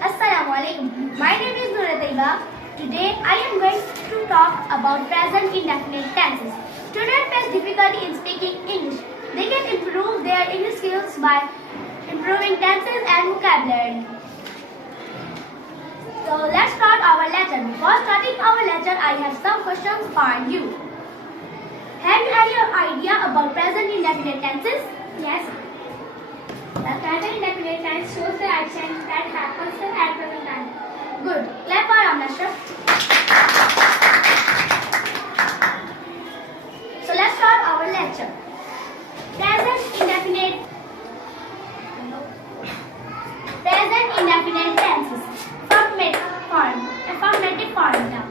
Assalam O Alikum. My name is Raza. Today I am going to talk about present indefinite tenses. Students face difficulty in speaking English. They can improve their English skills by improving tenses and vocabulary. So let's start our lesson. Before starting our lesson, I have some questions for you. Have you any idea about present indefinite tenses? Yes. The present indefinite tense shows the action that happens at present time. Good. Clap for Rmss. So let's start our lecture. Present indefinite tenses. Affirmative formula.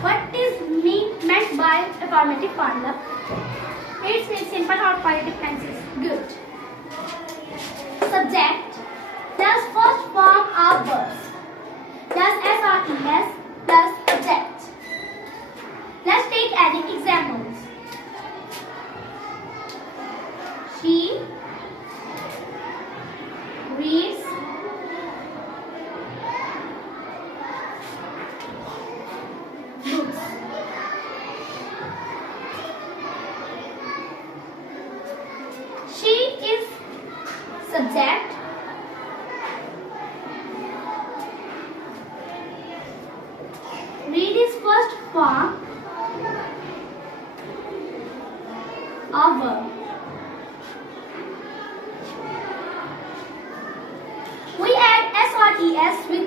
What is meant by affirmative formula? It's simple or positive tenses. Good. Subject plus first form of verbs plus SRES plus object. Let's take any examples. She reads books. She is subject. Read is first form of verb. We add SRES with